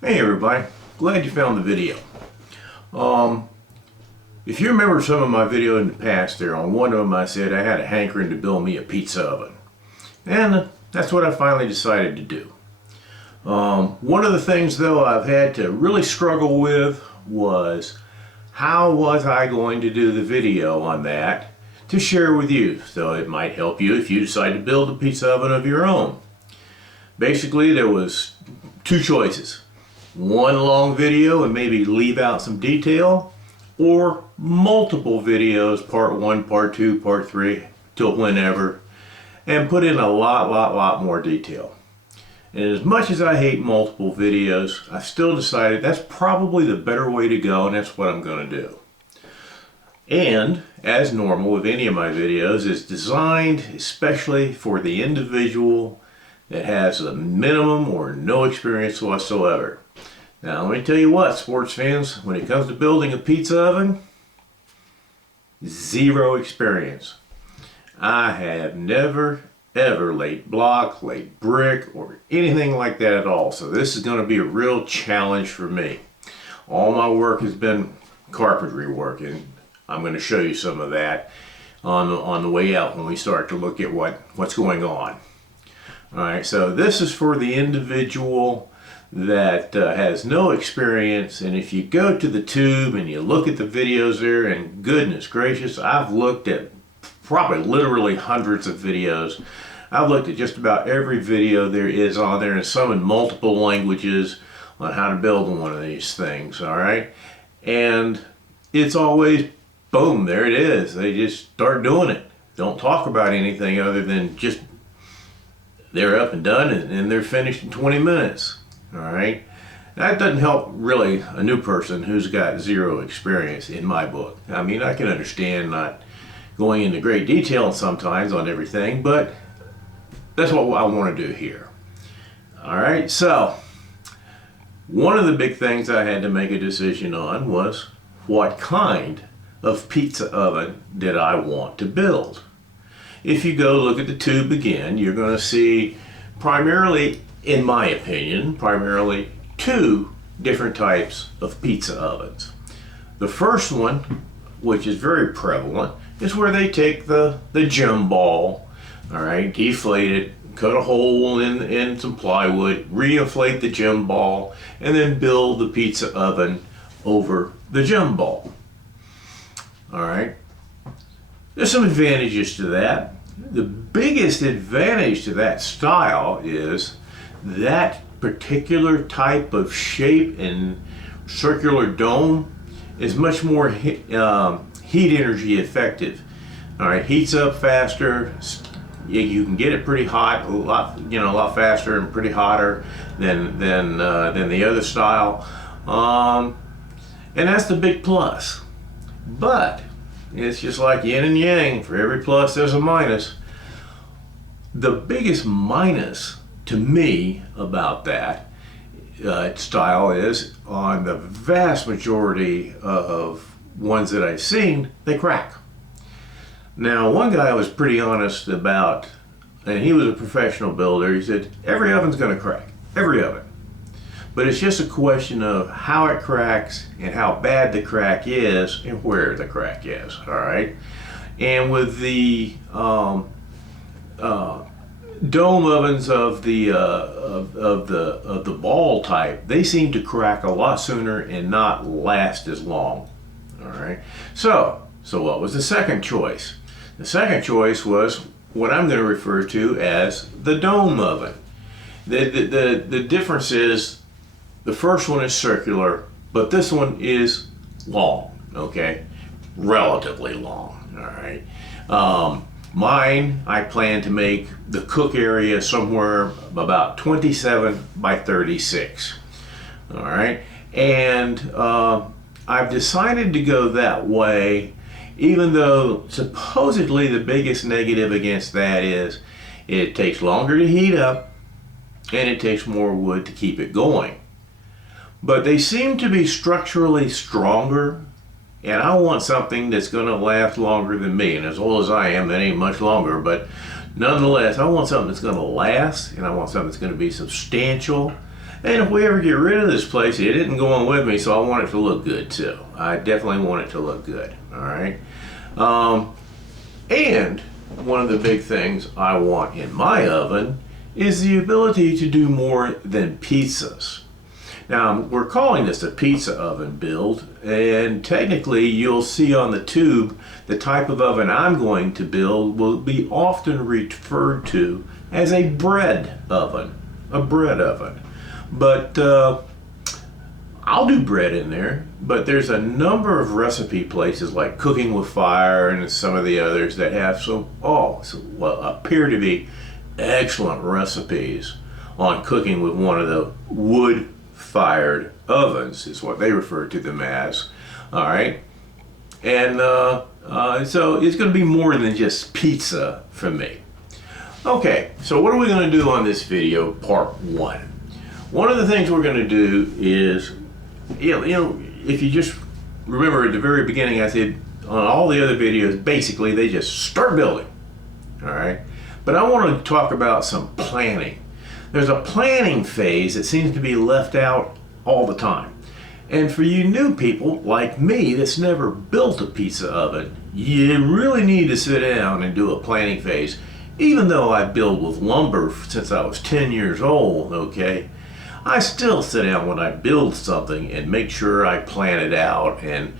Hey everybody, glad you found the video. If you remember some of my video in the past there, on one of them I said I had a hankering to build me a pizza oven. And that's what I finally decided to do. One of the things though I've had to really struggle with was how was I going to do the video on that to share with you. So it might help you if you decide to build a pizza oven of your own. Basically there was two choices. One long video and maybe leave out some detail, or multiple videos, part 1, part 2, part 3, till whenever, and put in a lot more detail. And as much as I hate multiple videos, I've still decided that's probably the better way to go, and that's what I'm going to do. And, as normal with any of my videos, it's designed especially for the individual that has a minimum or no experience whatsoever. Now let me tell you what, sports fans, when it comes to building a pizza oven, zero experience. I have never ever laid block, laid brick, or anything like that at all. So this is going to be a real challenge for me. All my work has been carpentry work, and I'm going to show you some of that on the way out when we start to look at what's going on. Alright, so this is for the individual that has no experience, and if you go to the tube and you look at the videos there, and goodness gracious, I've looked at probably literally hundreds of videos. I've looked at just about every video there is on there, and some in multiple languages, on how to build one of these things. Alright, and it's always boom, there it is. They just start doing it. Don't talk about anything other than just they're up and done, and they're finished in 20 minutes. Alright, that doesn't help really a new person who's got zero experience in my book. I mean, I can understand not going into great detail sometimes on everything, but that's what I want to do here. Alright, so one of the big things I had to make a decision on was what kind of pizza oven did I want to build. If you go look at the tube again, you're going to see primarily, in my opinion, primarily two different types of pizza ovens. The first one, which is very prevalent, is where they take the gem ball, alright, deflate it, cut a hole in some plywood, reinflate the gem ball, and then build the pizza oven over the gem ball. Alright, there's some advantages to that. The biggest advantage to that style is that particular type of shape and circular dome is much more heat energy effective. Alright, heats up faster. You can get it pretty hot, a lot faster and pretty hotter than the other style, and that's the big plus. But it's just like yin and yang. For every plus there's a minus. The biggest minus to me about that style is, on the vast majority of ones that I've seen, they crack. Now, one guy was pretty honest about, and he was a professional builder, he said every oven's going to crack, every oven. But it's just a question of how it cracks and how bad the crack is and where the crack is. All right, and with the dome ovens of the ball type, they seem to crack a lot sooner and not last as long. All right, so what was the second choice? The second choice was what I'm going to refer to as the dome oven. The difference is, the first one is circular, but this one is long, okay? Relatively long, all right? Mine, I plan to make the cook area somewhere about 27 by 36, all right? And I've decided to go that way, even though supposedly the biggest negative against that is it takes longer to heat up and it takes more wood to keep it going. But they seem to be structurally stronger, and I want something that's going to last longer than me. And as old as I am, that ain't much longer, but nonetheless, I want something that's going to last, and I want something that's going to be substantial, And if we ever get rid of this place, it isn't going with me, so I want it to look good too. I definitely want it to look good, all right? And one of the big things I want in my oven is the ability to do more than pizzas. Now, we're calling this a pizza oven build, and technically you'll see on the tube the type of oven I'm going to build will be often referred to as a bread oven, But I'll do bread in there, but there's a number of recipe places like Cooking with Fire and some of the others that have what appear to be excellent recipes on cooking with one of the wood-fired ovens, is what they refer to them as. All right, and so it's going to be more than just pizza for me. Okay, so what are we going to do on this video, part one? One of the things we're going to do is, if you just remember at the very beginning, I said on all the other videos, basically they just start building. All right, but I want to talk about some planning. There's a planning phase that seems to be left out all the time. And for you new people like me that's never built a pizza oven, you really need to sit down and do a planning phase. Even though I build with lumber since I was 10 years old, okay, I still sit down when I build something and make sure I plan it out and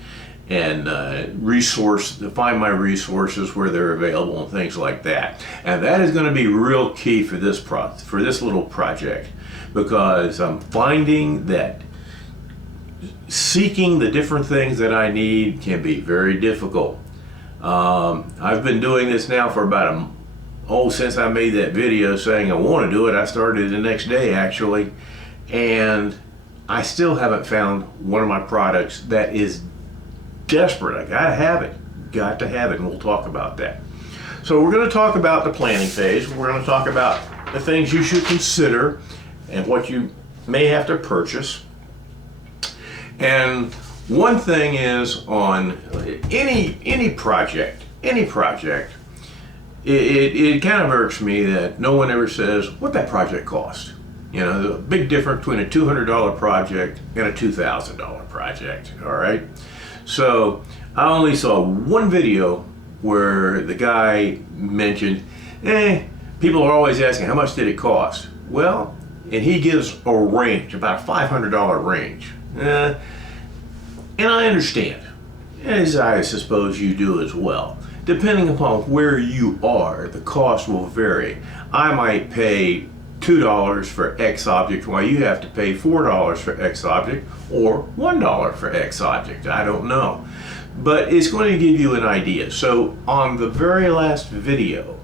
find my resources where they're available and things like that. And that is going to be real key for this little project, because I'm finding that seeking the different things that I need can be very difficult. I've been doing this now for about since I made that video saying I want to do it. I started the next day actually, and I still haven't found one of my products that is desperate. I gotta have it, and we'll talk about that. So we're going to talk about the planning phase. We're going to talk about the things you should consider and what you may have to purchase. And one thing is, on any project, it kind of irks me that no one ever says what that project cost. You know, the big difference between a $200 project and a $2,000 project, all right? So I only saw one video where the guy mentioned, people are always asking, how much did it cost? Well, and he gives a range, about a $500 range. And I understand, as I suppose you do as well. Depending upon where you are, the cost will vary. I might pay $2 for X object while you have to pay $4 for X object, or $1 for X object. I don't know. But it's going to give you an idea. So on the very last video,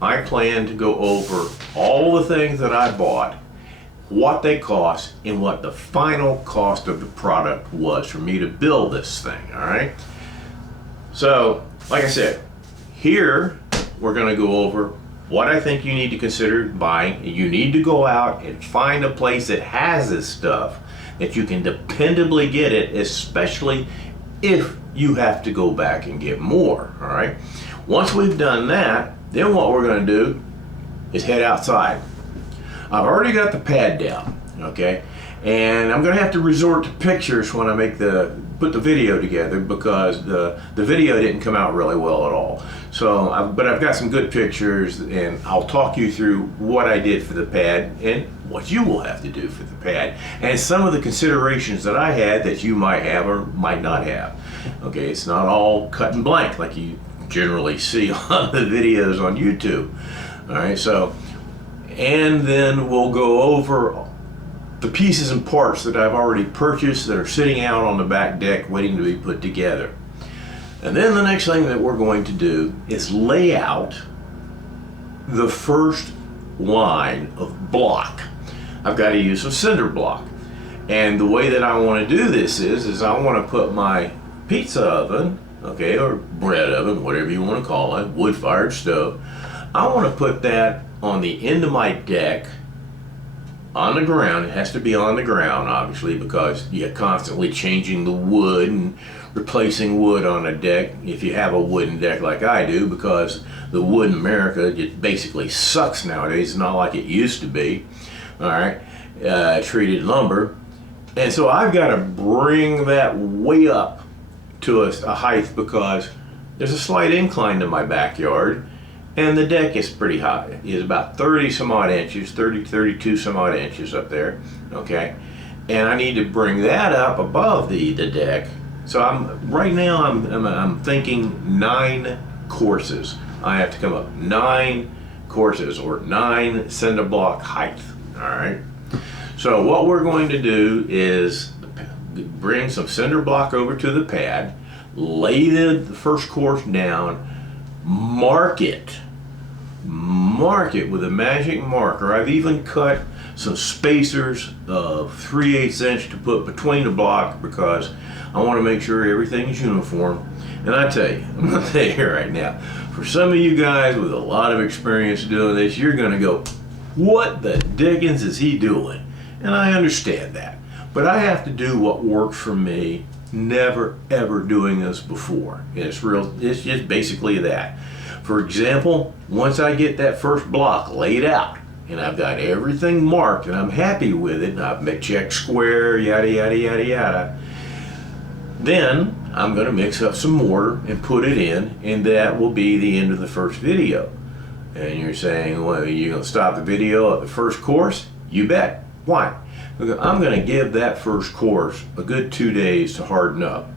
I plan to go over all the things that I bought, what they cost, and what the final cost of the product was for me to build this thing, all right? So, like I said, here we're going to go over what I think you need to consider buying. You need to go out and find a place that has this stuff, that you can dependably get it, especially if you have to go back and get more, all right? Once we've done that, then what we're going to do is head outside. I've already got the pad down, okay? And I'm going to have to resort to pictures when I put the video together, because the video didn't come out really well at all. So, but I've got some good pictures, and I'll talk you through what I did for the pad and what you will have to do for the pad, and some of the considerations that I had that you might have or might not have. Okay, it's not all cut and blank like you generally see on the videos on YouTube. All right, so, and then we'll go over the pieces and parts that I've already purchased that are sitting out on the back deck waiting to be put together. And then the next thing that we're going to do is lay out the first line of block. I've got to use some cinder block. And the way that I want to do this is I want to put my pizza oven, okay, or bread oven, whatever you want to call it, wood-fired stove, I want to put that on the end of my deck, on the ground. It has to be on the ground, obviously, because you're constantly changing the wood and replacing wood on a deck if you have a wooden deck like I do, because the wood in America just basically sucks nowadays. It's not like it used to be. All right, treated lumber. And so I've got to bring that way up to a height because there's a slight incline to my backyard, and the deck is pretty high. It's about 30 some odd inches, 32 some odd inches up there, okay? And I need to bring that up above the deck. So right now I'm thinking 9 courses. I have to come up 9 courses or 9 cinder block height, all right? So what we're going to do is bring some cinder block over to the pad, lay the first course down, mark it with a magic marker. I've even cut some spacers of 3/8 inch to put between the block because I want to make sure everything is uniform. And I tell you, I'm going to tell you right now, for some of you guys with a lot of experience doing this, you're going to go, what the dickens is he doing? And I understand that, but I have to do what works for me, never ever doing this before. It's just basically that. For example, once I get that first block laid out and I've got everything marked and I'm happy with it, and I've checked square, yada, yada, yada, yada, then I'm going to mix up some mortar and put it in, and that will be the end of the first video. And you're saying, well, you're going to stop the video at the first course? You bet. Why? Because I'm going to give that first course a good 2 days to harden up.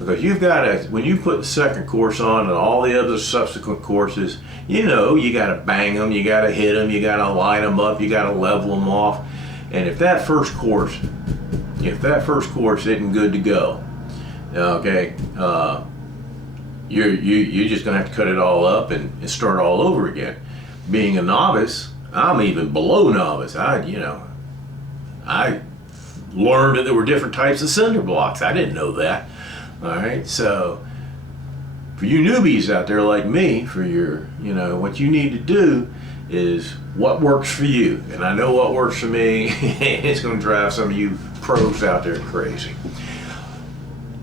Because you've got to, when you put the second course on and all the other subsequent courses, you know, you got to bang them, you got to hit them, you got to line them up, you got to level them off. And if that first course isn't good to go, okay, you're just going to have to cut it all up and start all over again. Being a novice, I'm even below novice. I learned that there were different types of cinder blocks. I didn't know that. All right, so for you newbies out there like me, for your, what you need to do is what works for you. And I know what works for me. It's going to drive some of you pros out there crazy.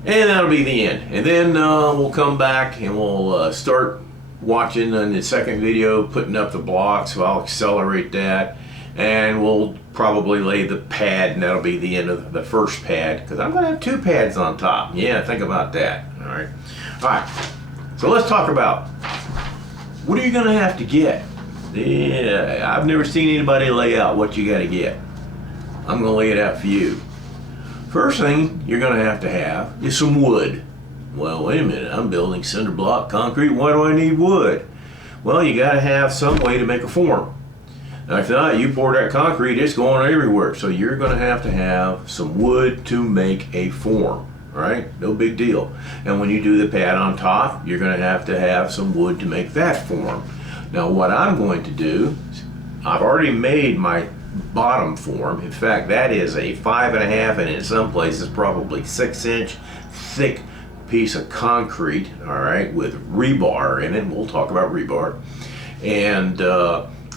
And that'll be the end. And then we'll come back and we'll start watching on the second video, putting up the blocks. So I'll accelerate that. And we'll probably lay the pad, and that'll be the end of the first pad, because I'm going to have 2 pads on top. Yeah, think about that. All right. So let's talk about what are you going to have to get. Yeah, I've never seen anybody lay out what you got to get. I'm going to lay it out for you. First thing you're going to have is some wood. Well, wait a minute. I'm building cinder block concrete. Why do I need wood? Well, you got to have some way to make a form. Now, if not, you pour that concrete, it's going everywhere. So you're going to have some wood to make a form, right? No big deal. And when you do the pad on top, you're going to have some wood to make that form. Now, what I'm going to do, I've already made my bottom form. In fact, that is a 5.5, and in some places probably 6 inch thick piece of concrete, all right, with rebar in it. We'll talk about rebar. And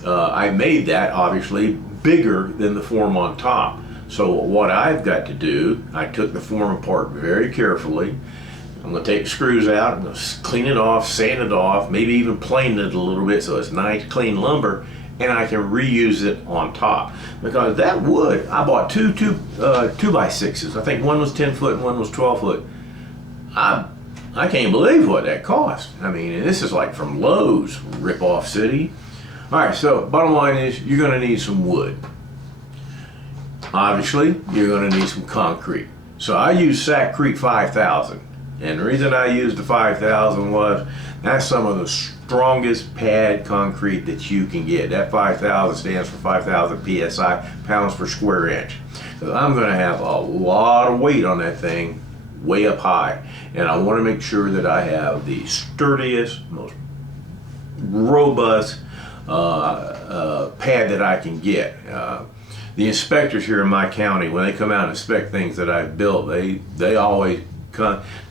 I made that obviously bigger than the form on top. So what I've got to do, I took the form apart very carefully. I'm going to take the screws out, I'm going to clean it off, sand it off, maybe even plane it a little bit so it's nice clean lumber, and I can reuse it on top. Because that wood, I bought two 2x6s. I think one was 10 foot and one was 12 foot. I can't believe what that cost. I mean, this is like from Lowe's, rip-off city. All right, so bottom line is you're going to need some wood. Obviously, you're going to need some concrete. So I used Sac Creek 5000. And the reason I used the 5000 was that's some of the strongest pad concrete that you can get. That 5000 stands for 5,000 PSI, pounds per square inch. So I'm going to have a lot of weight on that thing way up high. And I want to make sure that I have the sturdiest, most robust pad that I can get. The inspectors here in my county, when they come out and inspect things that I've built, they always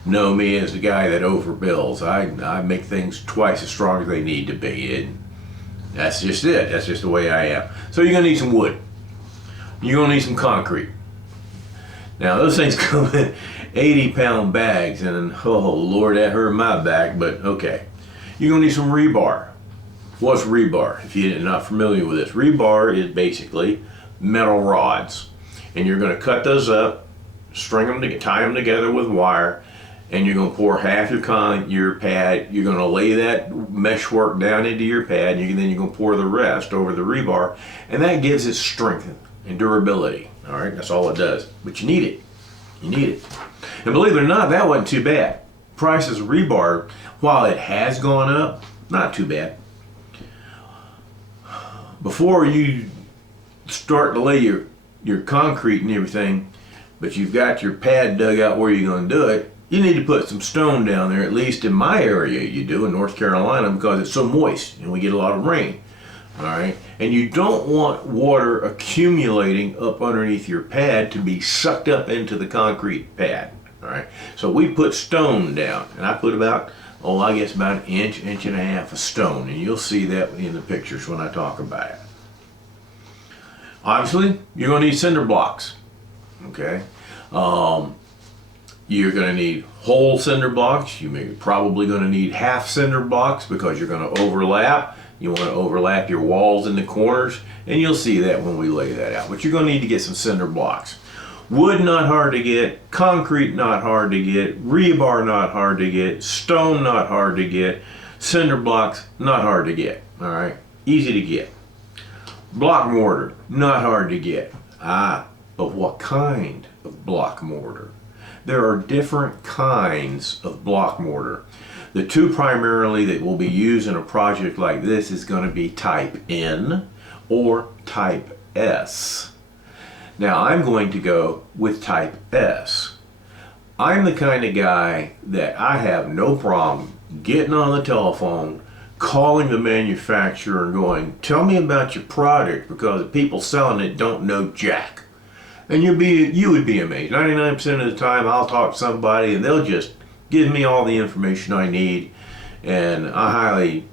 know me as the guy that overbuilds. I make things twice as strong as they need to be, and that's just it. That's just the way I am. So you're gonna need some wood. You're gonna need some concrete. Now those things come in 80-pound bags, and oh Lord, that hurt my back, but okay. You're gonna need some rebar. What's rebar? If you're not familiar with this, rebar is basically metal rods. And you're going to cut those up, string them, tie them together with wire, and you're going to pour half your pad. You're going to lay that meshwork down into your pad, and then you're going to pour the rest over the rebar, and that gives it strength and durability. All right, that's all it does. But you need it. You need it. And believe it or not, that wasn't too bad. Prices of rebar, while it has gone up, not too bad. Before you start to lay your concrete and everything, but you've got your pad dug out where you're going to do it, you need to put some stone down there, at least in my area you do, in North Carolina, because it's so moist and we get a lot of rain. All right, and you don't want water accumulating up underneath your pad to be sucked up into the concrete pad. All right, so we put stone down, and I put about, I guess about an inch and a half of stone, and you'll see that in the pictures when I talk about it. Obviously, you're going to need cinder blocks. Okay, you're going to need whole cinder blocks. You're probably going to need half cinder blocks because you're going to overlap. You want to overlap your walls in the corners, and you'll see that when we lay that out. But you're going to need to get some cinder blocks. Wood, not hard to get. Concrete, not hard to get. Rebar, not hard to get. Stone, not hard to get. Cinder blocks, not hard to get. All right, easy to get. Block mortar, not hard to get. But what kind of block mortar? There are different kinds of block mortar. The two primarily that will be used in a project like this is going to be type N or type S. Now I'm going to go with type S. I'm the kind of guy that I have no problem getting on the telephone, calling the manufacturer and going, tell me about your product, because the people selling it don't know jack. And you would be amazed. 99% of the time I'll talk to somebody and they'll just give me all the information I need, and I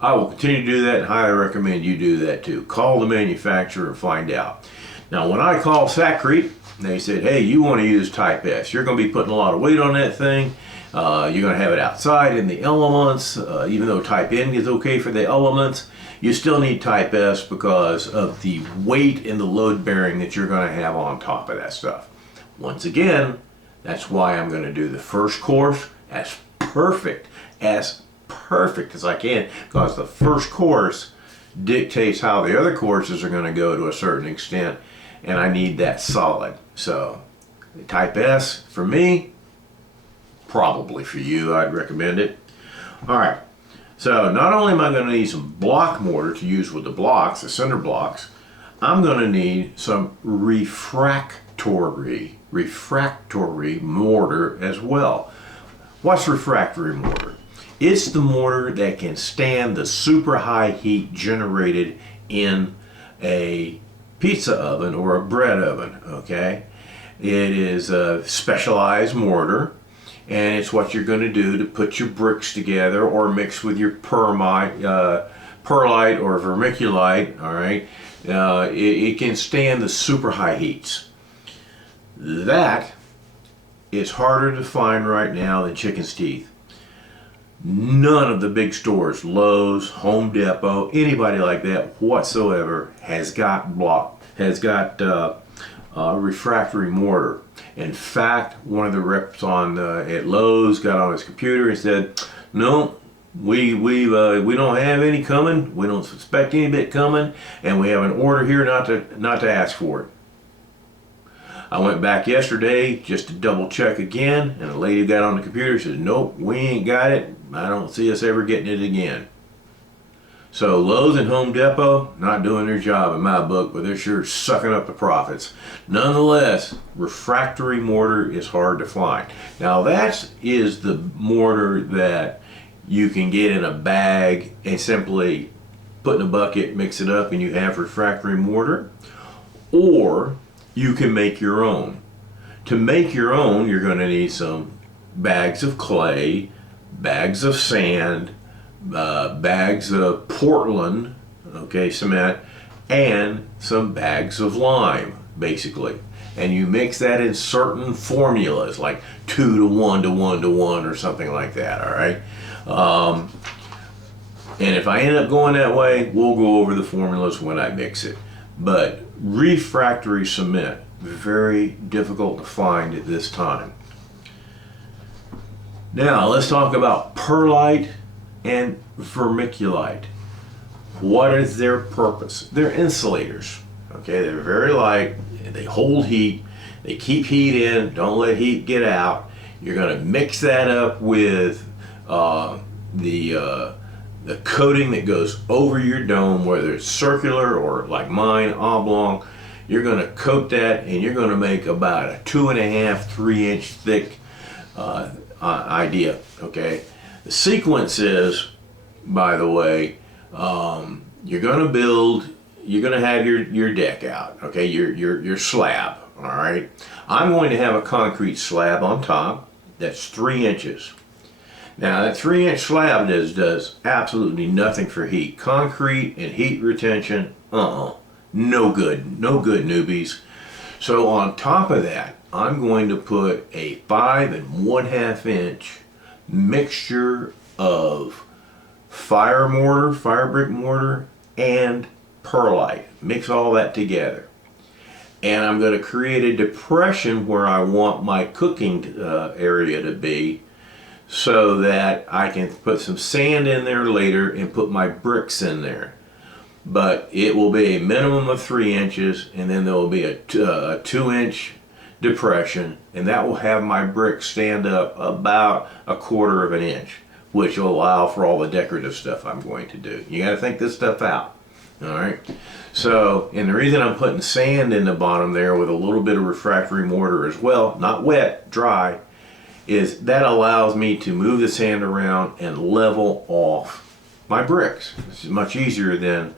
will continue to do that and highly recommend you do that too. Call the manufacturer and find out. Now when I called Sackcrete, they said, hey, you want to use type S. You're going to be putting a lot of weight on that thing. You're going to have it outside in the elements. Even though type N is okay for the elements, you still need type S because of the weight and the load bearing that you're going to have on top of that stuff. Once again, that's why I'm going to do the first course as perfect as I can, because the first course dictates how the other courses are going to go to a certain extent, and I need that solid. So type S for me, probably for you, I'd recommend it. All right, so not only am I going to need some block mortar to use with the blocks, the cinder blocks, I'm going to need some refractory mortar as well. What's refractory mortar? It's the mortar that can stand the super high heat generated in a pizza oven or a bread oven, okay? It is a specialized mortar, and it's what you're going to do to put your bricks together or mix with your perlite or vermiculite, all right? It can stand the super high heats. That is harder to find right now than chicken's teeth. None of the big stores, Lowe's, Home Depot, anybody like that whatsoever has got refractory mortar. In fact, one of the reps at Lowe's got on his computer and said, no, we don't have any coming, we don't suspect any bit coming, and we have an order here not to ask for it. I went back yesterday just to double check again, and a lady got on the computer and said, nope, we ain't got it. I don't see us ever getting it again. So Lowe's and Home Depot, not doing their job in my book, but they're sure sucking up the profits. Nonetheless, refractory mortar is hard to find. Now that is the mortar that you can get in a bag and simply put in a bucket, mix it up, and you have refractory mortar. Or you can make your own. To make your own, you're going to need some bags of clay, bags of sand, bags of Portland, okay, cement, and some bags of lime, basically. And you mix that in certain formulas, like 2 to 1 to 1 to 1 or something like that, all right? And if I end up going that way, we'll go over the formulas when I mix it. But refractory cement, very difficult to find at this time. Now let's talk about perlite and vermiculite. What is their purpose? They're insulators. Okay, they're very light, they hold heat, they keep heat in, don't let heat get out. You're going to mix that up with the coating that goes over your dome, whether it's circular or like mine, oblong. You're going to coat that, and you're going to make about a 2.5, 3 inch thick idea. Okay, the sequence is, by the way, you're going to have your deck out. Okay, your slab. All right, I'm going to have a concrete slab on top that's 3 inches. Now that 3 inch slab does absolutely nothing for heat. Concrete and heat retention, no good, newbies. So on top of that, I'm going to put a 5 1/2 inch mixture of fire brick mortar, and perlite. Mix all that together. And I'm going to create a depression where I want my cooking area to be, so that I can put some sand in there later and put my bricks in there. But it will be a minimum of 3 inches, and then there will be a 2 inch depression, and that will have my bricks stand up about 1/4 inch, which will allow for all the decorative stuff I'm going to do. You got to think this stuff out. All right. So, and the reason I'm putting sand in the bottom there with a little bit of refractory mortar as well, not wet, dry, is that allows me to move the sand around and level off my bricks. This is much easier than,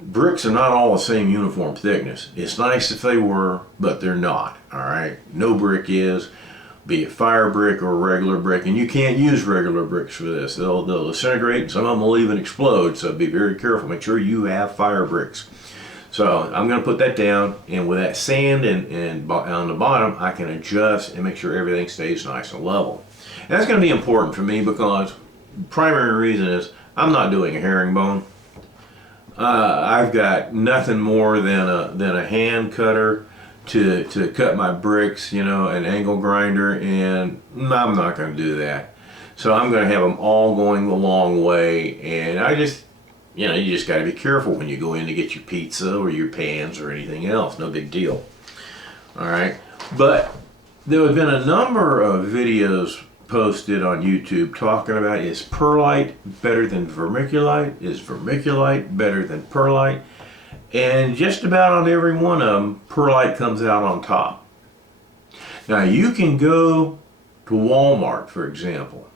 bricks are not all the same uniform thickness. It's nice if they were, but they're not. All right. No brick is, be it fire brick or regular brick, and you can't use regular bricks for this. They'll disintegrate, and some of them will even explode, so be very careful. Make sure you have fire bricks. So I'm going to put that down, and with that sand and on the bottom, I can adjust and make sure everything stays nice and level. And that's going to be important for me, because the primary reason is I'm not doing a herringbone. I've got nothing more than a hand cutter to cut my bricks, you know, an angle grinder, and I'm not going to do that. So I'm going to have them all going the long way, and I just, you know, you just got to be careful when you go in to get your pizza or your pans or anything else. No big deal. All right, but there have been a number of videos posted on YouTube talking about, is perlite better than vermiculite? Is vermiculite better than perlite? And just about on every one of them, perlite comes out on top. Now you can go to Walmart, for example,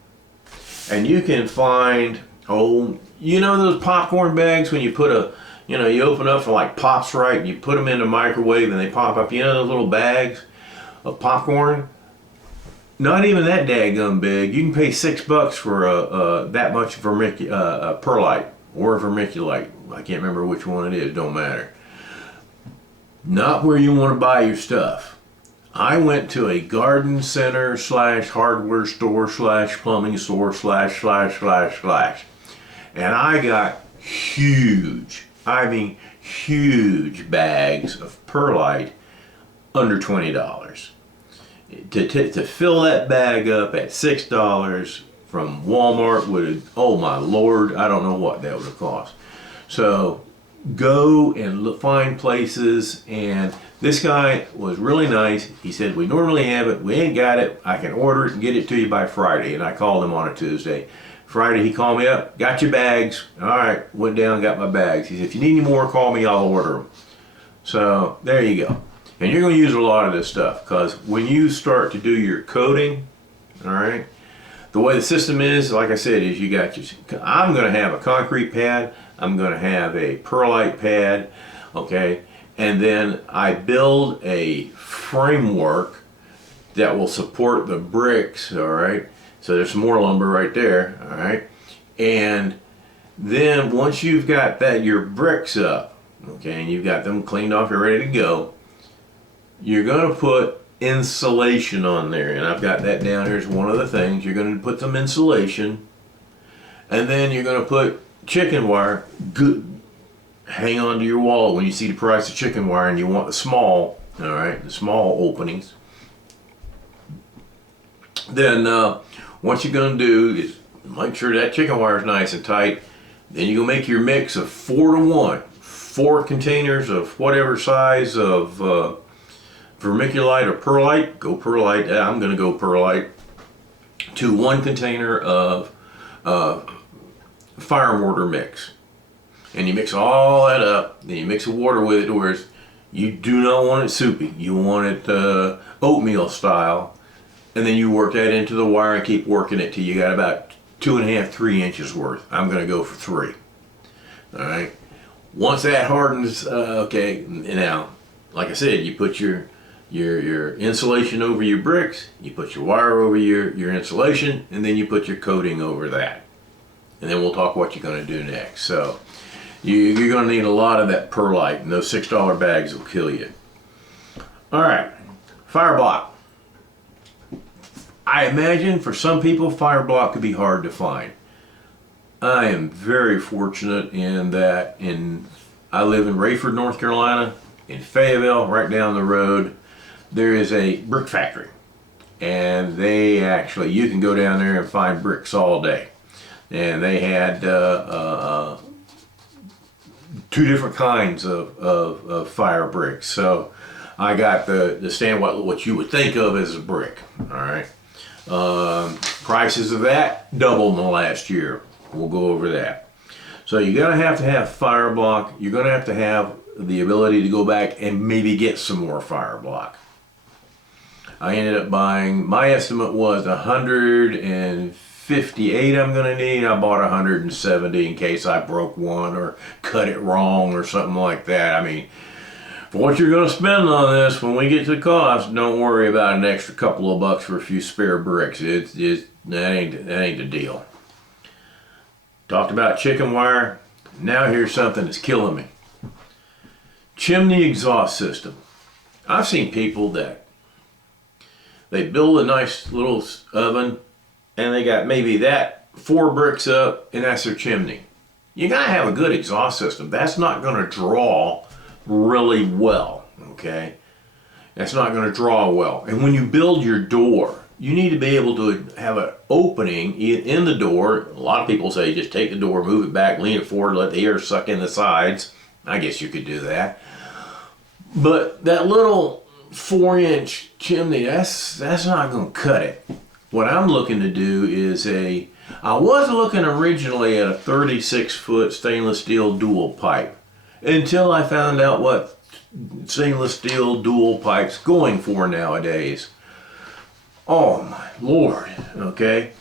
and you can find, you know those popcorn bags when you put you open up for like Pops Right, and you put them in the microwave and they pop up, you know those little bags of popcorn? Not even that daggum big. You can pay $6 for that much perlite or vermiculite. I can't remember which one it is, don't matter. Not where you want to buy your stuff. I went to a garden center / hardware store / plumbing store / and I got huge, I mean huge bags of perlite under $20. To fill that bag up at $6 from Walmart would, oh my Lord, I don't know what that would have cost. So go and find places, and this guy was really nice. He said, we normally have it, we ain't got it, I can order it and get it to you by Friday. And I called him on a Tuesday. Friday he called me up, got your bags. All right, went down, got my bags. He said, if you need any more, call me, I'll order them. So there you go. And you're going to use a lot of this stuff, because when you start to do your coating, all right, the way the system is, like I said, is you got your, I'm going to have a concrete pad, I'm going to have a perlite pad, okay, and then I build a framework that will support the bricks, all right, so there's some more lumber right there, all right, and then once you've got that, your bricks up, okay, and you've got them cleaned off, you're ready to go, you're going to put insulation on there, and I've got that down here as one of the things. You're going to put some insulation, and then you're going to put chicken wire, good, hang on to your wallet when you see the price of chicken wire and you want the small, all right, the small openings. Then what you're going to do is make sure that chicken wire is nice and tight. Then you're going to make your mix of 4-to-1. 4 containers of whatever size of vermiculite or perlite. Go perlite. I'm going to go perlite. To 1 container of fire mortar mix. And you mix all that up. Then you mix the water with it, whereas you do not want it soupy. You want it oatmeal style. And then you work that into the wire and keep working it till you got about 2.5, 3 inches worth. I'm going to go for 3. All right. Once that hardens, okay, now, like I said, you put your insulation over your bricks, you put your wire over your insulation, and then you put your coating over that. And then we'll talk what you're going to do next. So you're going to need a lot of that perlite, and those $6 bags will kill you. All right, fire block. I imagine for some people, fire block could be hard to find. I am very fortunate in that I live in Rayford, North Carolina. In Fayetteville, right down the road, there is a brick factory. And they actually, you can go down there and find bricks all day. And they had 2 different kinds of fire bricks. So I got the stand what you would think of as a brick. All right. Prices of that doubled in the last year. We'll go over that. So you're going to have fire block. You're going to have the ability to go back and maybe get some more fire block. I ended up buying, my estimate was 158 I'm going to need. I bought 170 in case I broke one or cut it wrong or something like that. I mean, for what you're going to spend on this, when we get to the cost, don't worry about an extra couple of bucks for a few spare bricks. That ain't the deal. Talked about chicken wire. Now here's something that's killing me. Chimney exhaust system. I've seen people that they build a nice little oven and they got maybe that 4 bricks up and that's their chimney. You gotta have a good exhaust system. That's not gonna draw really well, okay? That's not gonna draw well. And when you build your door, you need to be able to have an opening in the door. A lot of people say just take the door, move it back, lean it forward, let the air suck in the sides. I guess you could do that. But that little 4-inch chimney, that's not going to cut it. What I'm looking to do is I was looking originally at a 36-foot stainless steel dual pipe until I found out what stainless steel dual pipe's going for nowadays. Oh my Lord, okay?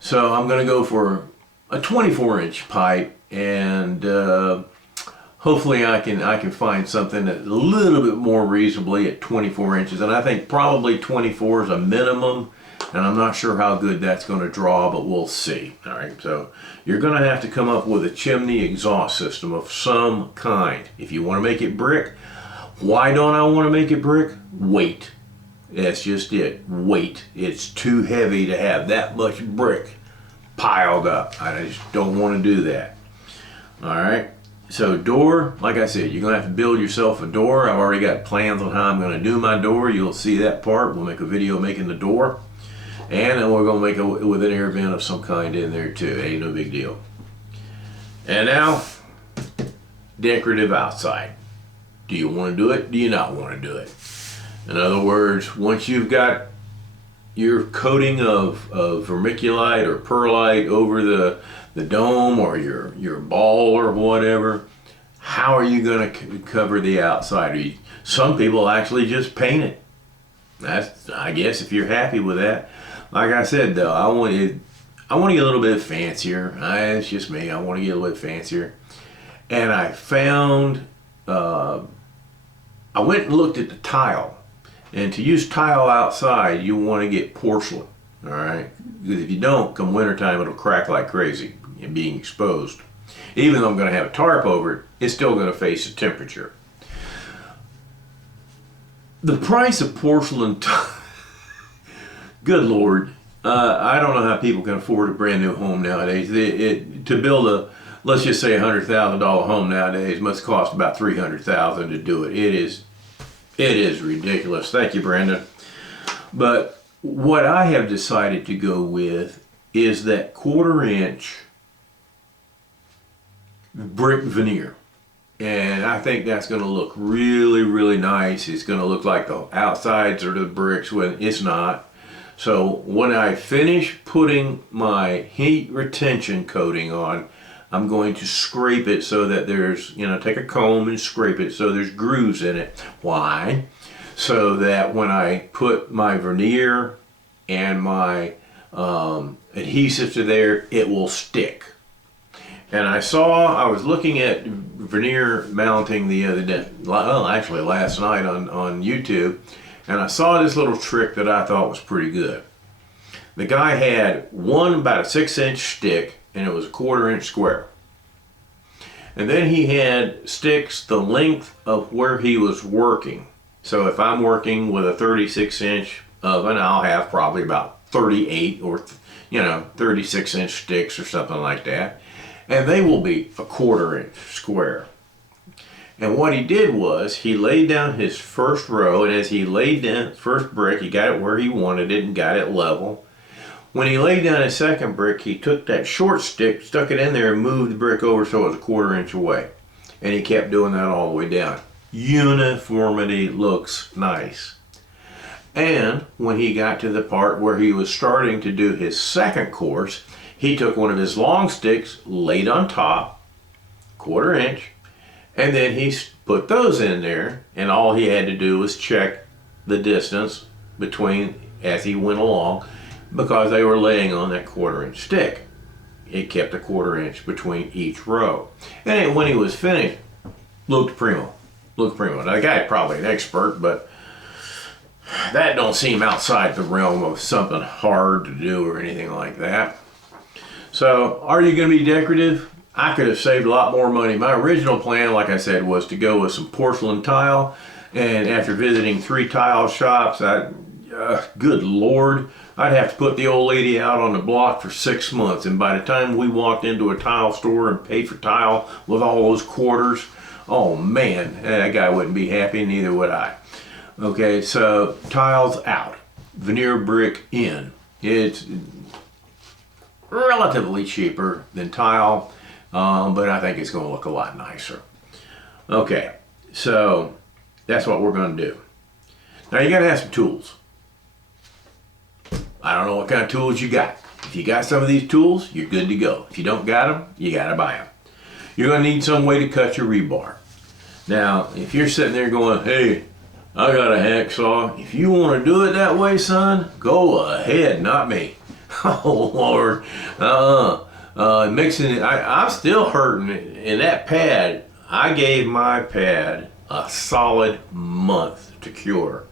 So I'm going to go for a 24-inch pipe, and hopefully I can find something that's a little bit more reasonably at 24 inches. And I think probably 24 is a minimum, and I'm not sure how good that's going to draw, but we'll see. All right, so you're going to have to come up with a chimney exhaust system of some kind. If you want to make it brick, why don't I want to make it brick? Weight. That's just it. Weight. It's too heavy to have that much brick piled up. I just don't want to do that. All right. So door, like I said, you're going to have to build yourself a door. I've already got plans on how I'm going to do my door. You'll see that part. We'll make a video making the door. And then we're going to make it with an air vent of some kind in there too. Ain't no big deal. And now, decorative outside. Do you want to do it? Do you not want to do it? In other words, once you've got your coating of vermiculite or perlite over the dome or your ball or whatever, how are you going to cover the outside? Some people actually just paint it. That's, I guess, if you're happy with that. Like I said, though, I want to get a little bit fancier. It's just me. I want to get a little bit fancier. And I found, I went and looked at the tile. And to use tile outside, you want to get porcelain, all right? Because if you don't, come wintertime, it'll crack like crazy and being exposed. Even though I'm going to have a tarp over it, it's still going to face the temperature. The price of porcelain, good Lord, I don't know how people can afford a brand new home nowadays. To build let's just say $100,000 home nowadays must cost about $300,000 to do it. It is ridiculous. Thank you, Brandon. But what I have decided to go with is that 1/4 inch brick veneer. And I think that's going to look really, really nice. It's going to look like the outsides are the bricks when it's not. So when I finish putting my heat retention coating on, I'm going to scrape it so that there's, take a comb and scrape it so there's grooves in it. Why? So that when I put my veneer and my adhesive to there, it will stick. And I was looking at veneer mounting the other day, well, actually last night on YouTube, and I saw this little trick that I thought was pretty good. The guy had about a 6-inch stick, and it was a 1/4 inch square. And then he had sticks the length of where he was working. So if I'm working with a 36-inch oven, I'll have probably about 38 or 36-inch sticks or something like that. And they will be a 1/4 inch square. And what he did was he laid down his first row, and as he laid down his first brick, he got it where he wanted it and got it level. When he laid down his second brick, he took that short stick, stuck it in there, and moved the brick over so it was a 1/4 inch away. And he kept doing that all the way down. Uniformity looks nice. And when he got to the part where he was starting to do his second course, he took one of his long sticks, laid on top, 1/4 inch, and then he put those in there, and all he had to do was check the distance between as he went along, because they were laying on that 1/4 inch stick. It kept a 1/4 inch between each row. And when he was finished, looked primo. Looked primo. Now the guy's probably an expert, but that don't seem outside the realm of something hard to do or anything like that. So, are you going to be decorative? I could have saved a lot more money. My original plan, like I said, was to go with some porcelain tile. And after visiting 3 tile shops, good Lord, I'd have to put the old lady out on the block for 6 months. And by the time we walked into a tile store and paid for tile with all those quarters, oh man, that guy wouldn't be happy, neither would I. Okay, so tiles out, veneer brick in. It's relatively cheaper than tile, but I think it's going to look a lot nicer. Okay, so that's what we're going to do. Now you got to have some tools. I don't know what kind of tools you got. If you got some of these tools, you're good to go. If you don't got them, you got to buy them. You're going to need some way to cut your rebar. Now, if you're sitting there going, hey, I got a hacksaw. If you want to do it that way, son, go ahead, not me. Oh, Lord. Mixing it, I'm still hurting. In that pad, I gave my pad a solid month to cure.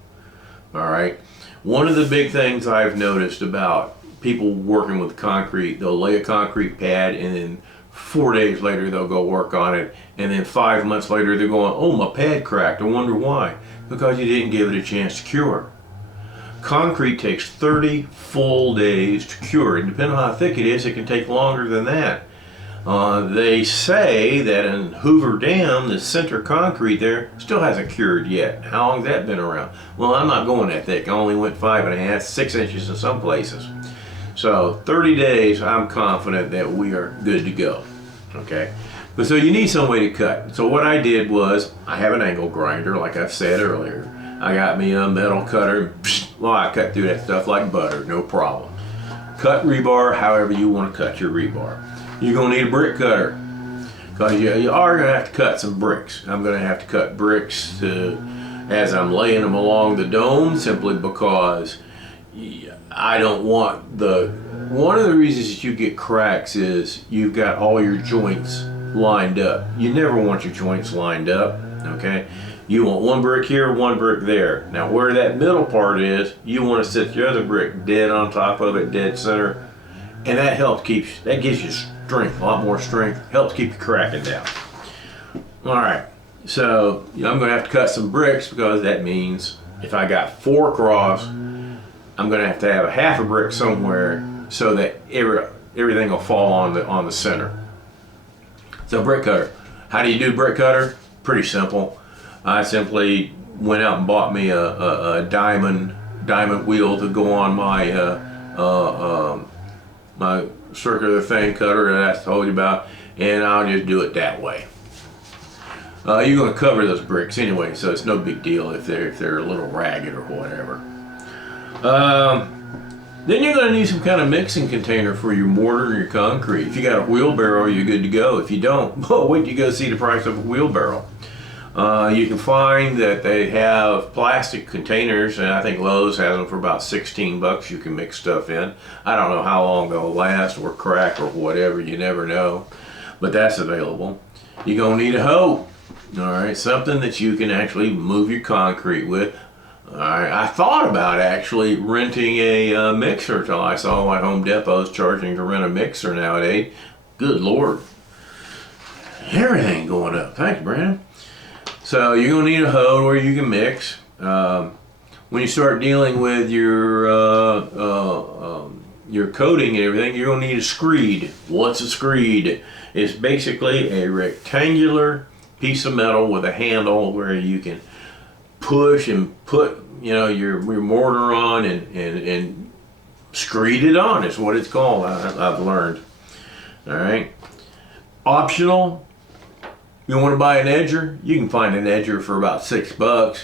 All right. One of the big things I've noticed about people working with concrete, they'll lay a concrete pad and then 4 days later they'll go work on it, and then 5 months later they're going, oh, my pad cracked. I wonder why. Because you didn't give it a chance to cure. Concrete takes 30 full days to cure, and depending on how thick it is, it can take longer than that. They say that in Hoover Dam, the center concrete there still hasn't cured yet. How long has that been around? Well, I'm not going that thick. I only went 5.5, 6 inches in some places. So 30 days, I'm confident that we are good to go. Okay, but so you need some way to cut. So what I did was, I have an angle grinder, like I've said earlier. I got me a metal cutter. Well, I cut through that stuff like butter, no problem. Cut rebar however you want to cut your rebar. You're going to need a brick cutter, because you are going to have to cut some bricks. I'm going to have to cut bricks as I'm laying them along the dome, simply because I don't want one of the reasons that you get cracks is you've got all your joints lined up. You never want your joints lined up, okay? You want one brick here, one brick there. Now where that middle part is, you want to set your other brick dead on top of it, dead center, and that gives you strength, a lot more strength, helps keep you cracking down. All right, so I'm going to have to cut some bricks, because that means if I got 4 across, I'm going to have a half a brick somewhere so that everything will fall on the center. So brick cutter. How do you do brick cutter? Pretty simple. I simply went out and bought me a diamond wheel to go on my my circular thing cutter that I told you about, and I'll just do it that way. You're going to cover those bricks anyway, so it's no big deal if they're a little ragged or whatever. Then you're going to need some kind of mixing container for your mortar and your concrete. If you got a wheelbarrow, you're good to go. If you don't, well, wait till you go see the price of a wheelbarrow. You can find that they have plastic containers, and I think Lowe's has them for about 16 bucks. You can mix stuff in. I don't know how long they'll last or crack or whatever. You never know, but that's available. You're going to need a hoe. All right, something that you can actually move your concrete with. All right, I thought about actually renting a mixer until I saw what Home Depot's charging to rent a mixer nowadays. Good Lord, everything going up. Thanks, Brandon. So you're going to need a hoe where you can mix. When you start dealing with your coating and everything, you're going to need a screed. What's a screed? It's basically a rectangular piece of metal with a handle where you can push and put, you know, your mortar on and screed it on is what it's called. I've learned. All right. Optional. You want to buy an edger? You can find an edger for about $6.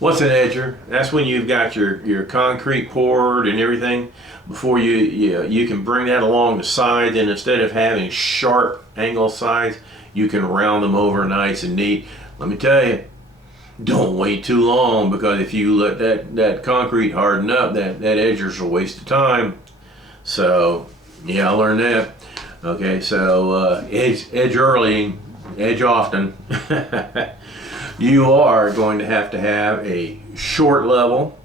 What's an edger? That's when you've got your concrete poured and everything. Before you can bring that along the sides, and instead of having sharp angle sides, you can round them over nice and neat. Let me tell you, don't wait too long, because if you let that concrete harden up, that edger's a waste of time. So yeah, I learned that. Okay, so edge early, edge often. You are going to have a short level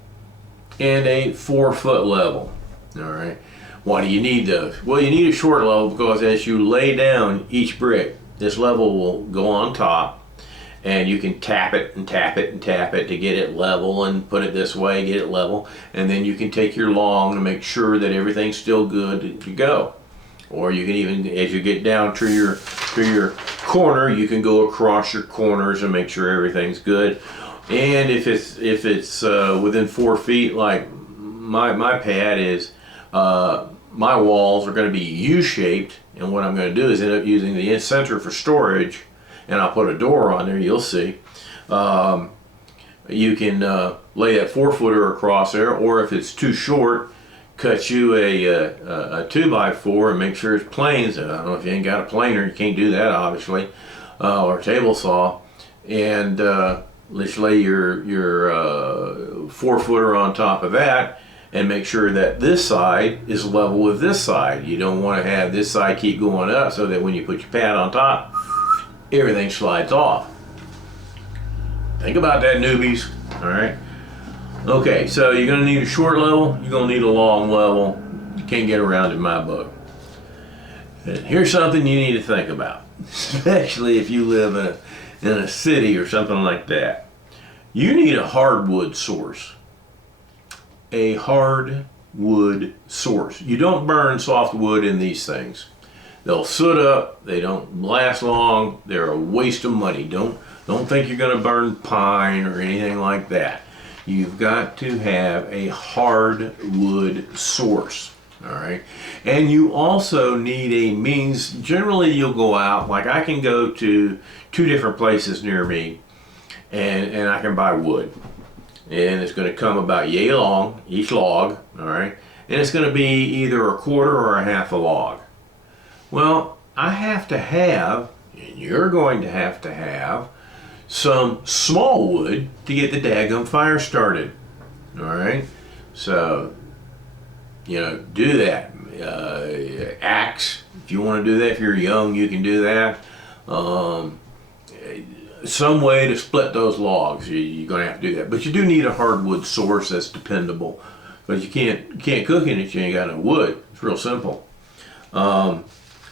and a 4-foot level. All right. Why do you need those? Well, you need a short level because as you lay down each brick, this level will go on top, and you can tap it and tap it and tap it to get it level, and put it this way, get it level, and then you can take your long to make sure that everything's still good to go. Or you can even, as you get down to your corner, you can go across your corners and make sure everything's good. And if it's within 4 feet, like my pad is, my walls are going to be U-shaped, and what I'm going to do is end up using the center for storage, and I'll put a door on there. You'll see. You can lay that 4-footer across there, or if it's too short, cut you a 2x4 and make sure it's planes. I don't know if you ain't got a planer, you can't do that obviously, or a table saw, and let's lay your 4-footer on top of that, and make sure that this side is level with this side. You don't want to have this side keep going up so that when you put your pad on top, everything slides off. Think about that, newbies. All right. Okay, so you're going to need a short level, you're going to need a long level. You can't get around in my book. And here's something you need to think about, especially if you live in a city or something like that. You need a hardwood source. A hardwood source. You don't burn soft wood in these things. They'll soot up, they don't last long, they're a waste of money. Don't think you're going to burn pine or anything like that. You've got to have a hardwood source, all right? And you also need a means. Generally, you'll go out, like I can go to 2 different places near me, and I can buy wood. And it's going to come about yay long, each log, all right? And it's going to be either a quarter or a half a log. Well, I have to have, and you're going to have, some small wood to get the daggum fire started. All right, so do that. Axe, if you want to do that. If you're young, you can do that. Some way to split those logs. You're going to have to do that, but you do need a hardwood source that's dependable, because you can't cook in it. You ain't got no wood. It's real simple. Some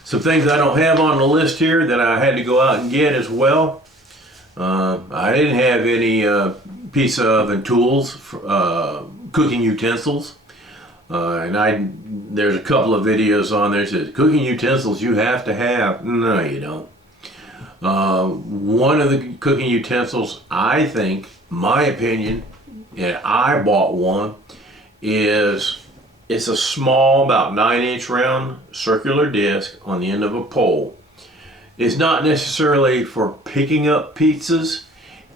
things I don't have on the list here that I had to go out and get as well. I didn't have any piece of and tools for cooking utensils, and there's a couple of videos on there that says cooking utensils you have to have. No, you don't. One of the cooking utensils, I think, my opinion, and I bought one, is it's a small, about 9-inch round circular disc on the end of a pole. It's not necessarily for picking up pizzas,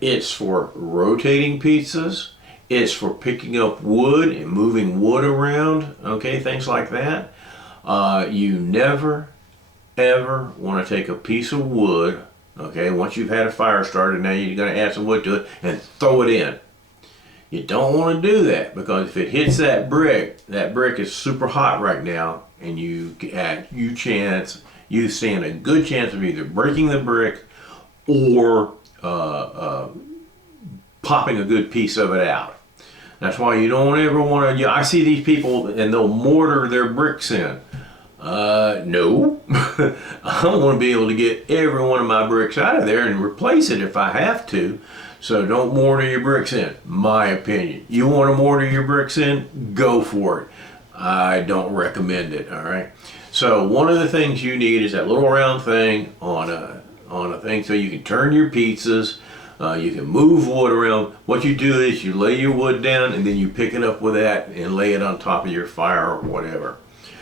it's for rotating pizzas, it's for picking up wood and moving wood around, okay, things like that. You never, ever want to take a piece of wood, okay, once you've had a fire started, now you're going to add some wood to it and throw it in. You don't want to do that, because if it hits that brick is super hot right now, and you stand a good chance of either breaking the brick or popping a good piece of it out. That's why you don't ever want to. I see these people and they'll mortar their bricks in. No, I want to be able to get every one of my bricks out of there and replace it if I have to. So don't mortar your bricks in, my opinion. You want to mortar your bricks in, go for it. I don't recommend it, all right? So one of the things you need is that little round thing on a thing so you can turn your pizzas, you can move wood around. What you do is you lay your wood down and then you pick it up with that and lay it on top of your fire or whatever.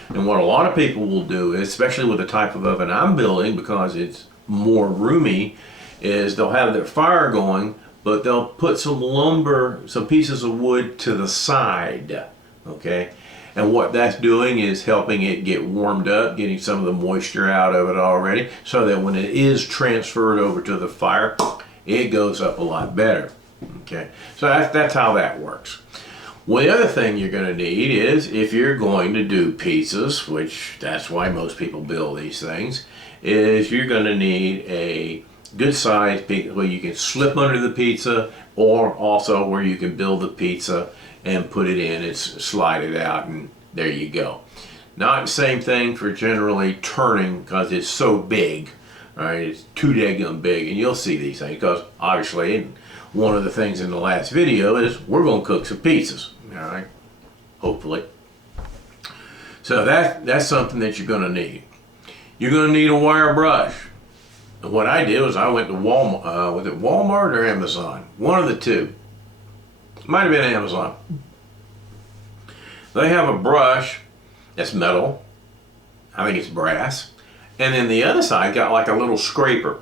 And what a lot of people will do, especially with the type of oven I'm building, because it's more roomy, is they'll have their fire going, but they'll put some lumber, some pieces of wood to the side, okay? And what that's doing is helping it get warmed up, getting some of the moisture out of it already, so that when it is transferred over to the fire, it goes up a lot better, okay? So that's how that works. Well, the other thing you're going to need is, if you're going to do pizzas, which that's why most people build these things, is you're going to need a good size pizza where you can slip under the pizza, or also where you can build the pizza and put it in and slide it out, and there you go. Not the same thing for generally turning, because it's so big, right? It's too daggum big, and you'll see these things, because obviously one of the things in the last video is we're going to cook some pizzas, all right? Hopefully. So that's something that you're going to need. You're going to need a wire brush. And what I did was I went to Walmart, was it Walmart or Amazon? One of the two. Might have been Amazon. They have a brush that's metal. I think it's brass. And then the other side got like a little scraper.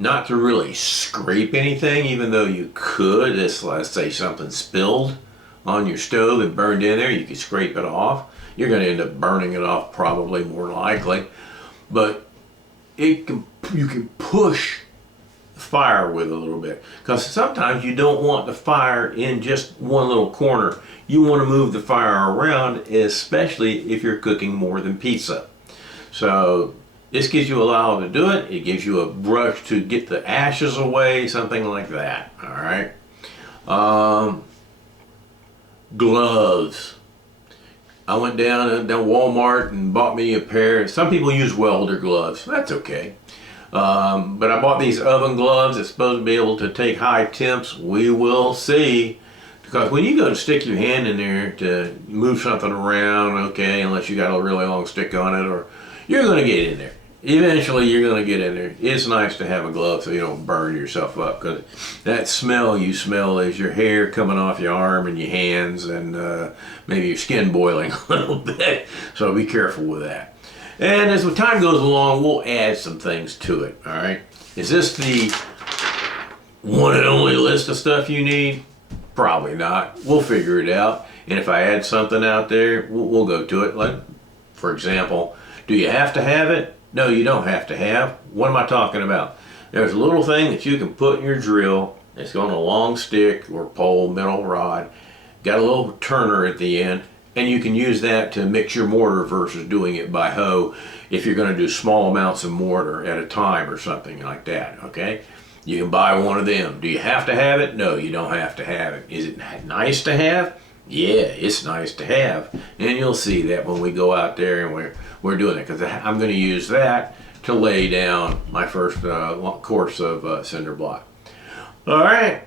Not to really scrape anything, even though you could. Let's say something spilled on your stove and burned in there, you could scrape it off. You're going to end up burning it off probably, more likely. But you can push the fire with a little bit, because sometimes you don't want the fire in just one little corner. You want to move the fire around, especially if you're cooking more than pizza. So this gives you a while to do it. It gives you a brush to get the ashes away, something like that. All right. Gloves. I went down to Walmart and bought me a pair. Some people use welder gloves. That's okay. But I bought these oven gloves that's supposed to be able to take high temps. We will see. Because when you go to stick your hand in there to move something around, okay, unless you got a really long stick on it, or you're going to get in there. Eventually you're going to get in there. It's nice to have a glove so you don't burn yourself up, because that smell you smell is your hair coming off your arm and your hands, and maybe your skin boiling a little bit. So be careful with that. And as the time goes along, we'll add some things to it, all right? Is this the one and only list of stuff you need? Probably not. We'll figure it out. And if I add something out there, we'll go to it. Like, for example, do you have to have it? No, you don't have to have. What am I talking about? There's a little thing that you can put in your drill. It's on a long stick or pole, metal rod. Got a little turner at the end, and you can use that to mix your mortar versus doing it by hoe if you're going to do small amounts of mortar at a time or something like that, okay? You can buy one of them. Do you have to have it? No, you don't have to have it. Is it nice to have? Yeah, it's nice to have. And you'll see that when we go out there and we're doing it, because I'm going to use that to lay down my first course of cinder block. All right,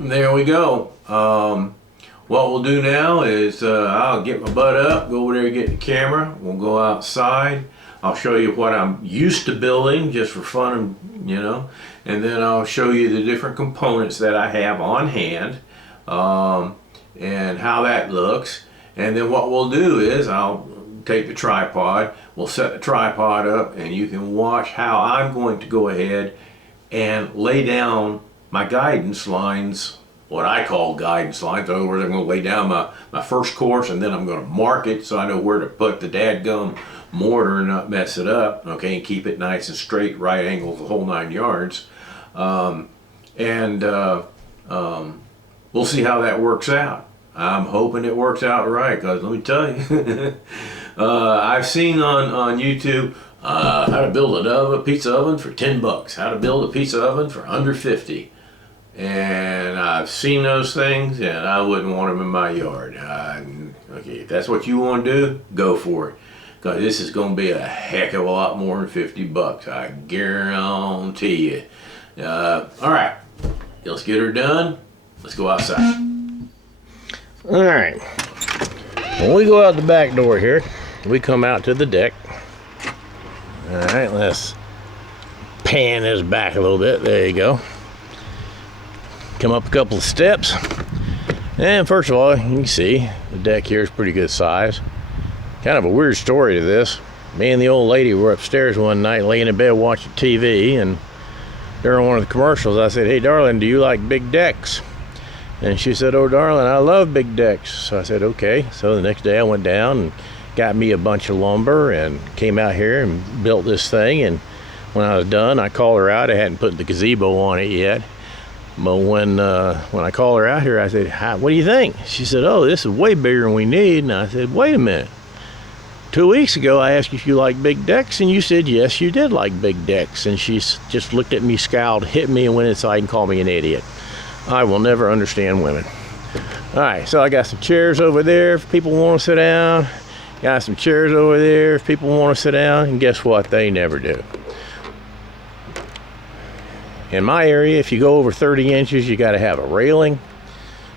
there we go. What we'll do now is I'll get my butt up, go over there and get the camera. We'll go outside. I'll show you what I'm used to building just for fun, you know, and then I'll show you the different components that I have on hand, and how that looks. And then what we'll do is I'll take the tripod, we'll set the tripod up, and you can watch how I'm going to go ahead and lay down my guidance lines, what I call guidance lines. In other words, I'm going to lay down my first course, and then I'm going to mark it so I know where to put the dadgum mortar and not mess it up, okay, and keep it nice and straight, right angles, the whole 9 yards. We'll see how that works out. I'm hoping it works out right, because let me tell you, I've seen on YouTube how to build a pizza oven for $10, how to build a pizza oven for under 50. And I've seen those things, and I wouldn't want them in my yard. Okay, if that's what you want to do, go for it. Because this is going to be a heck of a lot more than $50. I guarantee you. All right, let's get her done. Let's go outside. All right. When we go out the back door here, we come out to the deck. All right, let's pan this back a little bit. There you go. Come up a couple of steps, and first of all, you can see the deck here is pretty good size. Kind of a weird story to this. Me and the old lady were upstairs one night laying in bed watching TV, and during one of the commercials I said, "Hey darling, do you like big decks?" And she said, "Oh darling, I love big decks." So I said, okay. So the next day I went down and got me a bunch of lumber and came out here and built this thing. And when I was done, I called her out. I hadn't put the gazebo on it yet. But when I called her out here, I said, "What do you think?" She said, "Oh, this is way bigger than we need." And I said, "Wait a minute. 2 weeks ago, I asked you if you like big decks, and you said, yes, you did like big decks." And she just looked at me, scowled, hit me, and went inside and called me an idiot. I will never understand women. All right, so I got some chairs over there if people want to sit down. Got some chairs over there if people want to sit down. And guess what? They never do. In my area, if you go over 30 inches, you got to have a railing.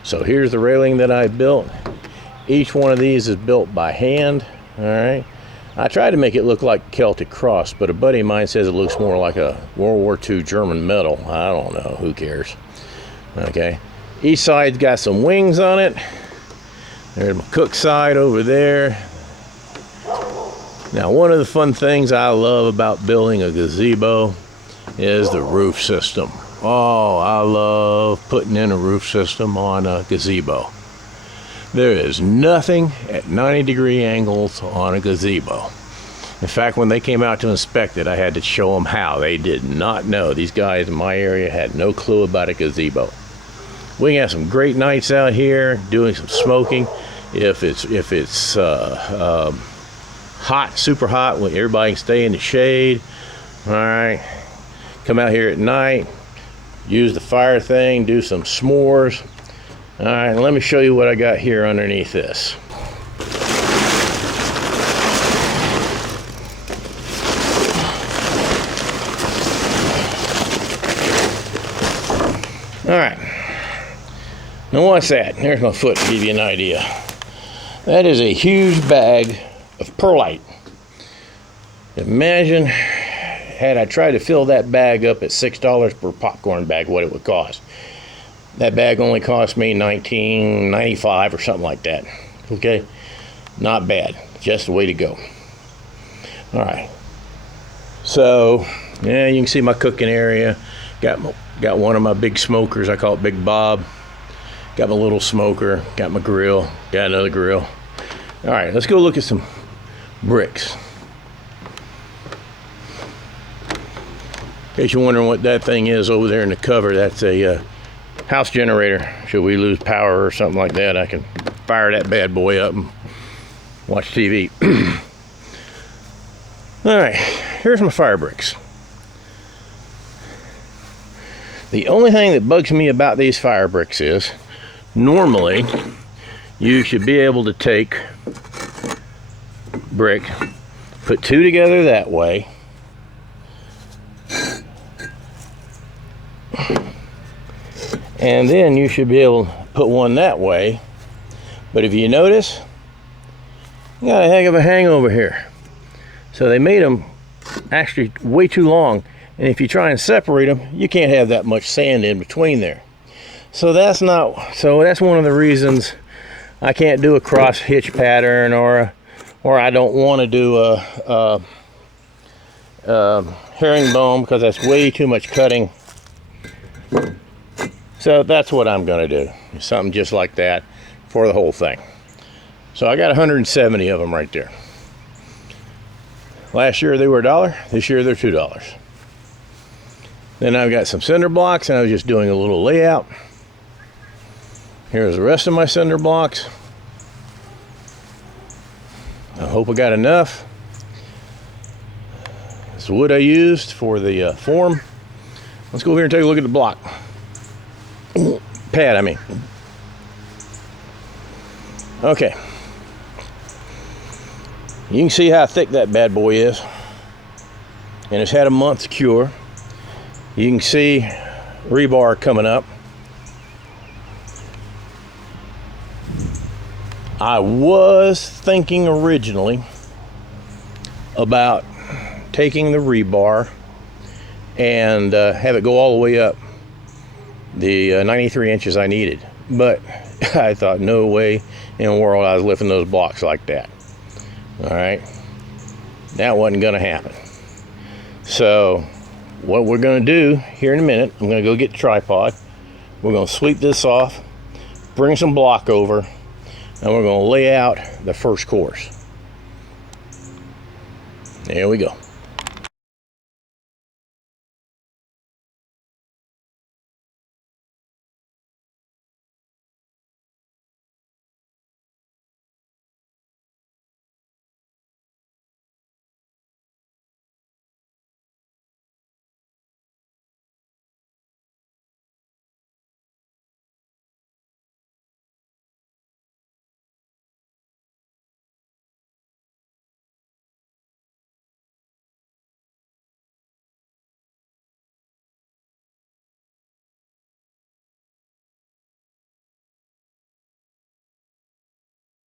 So here's the railing that I built. Each one of these is built by hand. All right. I tried to make it look like Celtic cross, but a buddy of mine says it looks more like a World War II German medal. I don't know. Who cares? Okay. Each side's got some wings on it. There's my cook side over there. Now, one of the fun things I love about building a gazebo is the roof system. Oh, I love putting in a roof system on a gazebo. There is nothing at 90-degree angles on a gazebo. In fact, when they came out to inspect it, I had to show them how. They did not know. These guys in my area had no clue about a gazebo. We can have some great nights out here doing some smoking. If it's hot, super hot, when everybody can stay in the shade. All right. Come out here at night, use the fire thing, do some s'mores. All right, let me show you what I got here underneath this. All right, now what's that? There's my foot to give you an idea. That is a huge bag of perlite. Imagine, had I tried to fill that bag up at $6 per popcorn bag, what it would cost. That bag only cost me $19.95 or something like that. Okay, not bad. Just the way to go. All right. So, yeah, you can see my cooking area. Got one of my big smokers. I call it Big Bob. Got my little smoker. Got my grill. Got another grill. All right, let's go look at some bricks. In case you're wondering what that thing is over there in the cover, that's a house generator. Should we lose power or something like that, I can fire that bad boy up and watch TV. All right, here's my fire bricks. The only thing that bugs me about these fire bricks is, normally, you should be able to take brick, put two together that way, and then you should be able to put one that way. But if you notice, you got a heck of a hangover here. So they made them actually way too long. And if you try and separate them, you can't have that much sand in between there. So that's one of the reasons I can't do a cross hitch pattern, or I don't want to do a herringbone, because that's way too much cutting. So that's what I'm going to do, something just like that for the whole thing. So I got 170 of them right there. Last year they were $1. This year they're $2. Then I've got some cinder blocks, and I was just doing a little layout. Here's the rest of my cinder blocks. I hope I got enough. This is wood I used for the form. Let's go over here and take a look at the block. Pad, I mean. Okay. You can see how thick that bad boy is. And it's had a month to cure. You can see rebar coming up. I was thinking originally about taking the rebar and have it go all the way up the 93 inches I needed. But I thought, no way in the world I was lifting those blocks like that. All right. That wasn't going to happen. So what we're going to do here in a minute, I'm going to go get the tripod. We're going to sweep this off, bring some block over, and we're going to lay out the first course. There we go.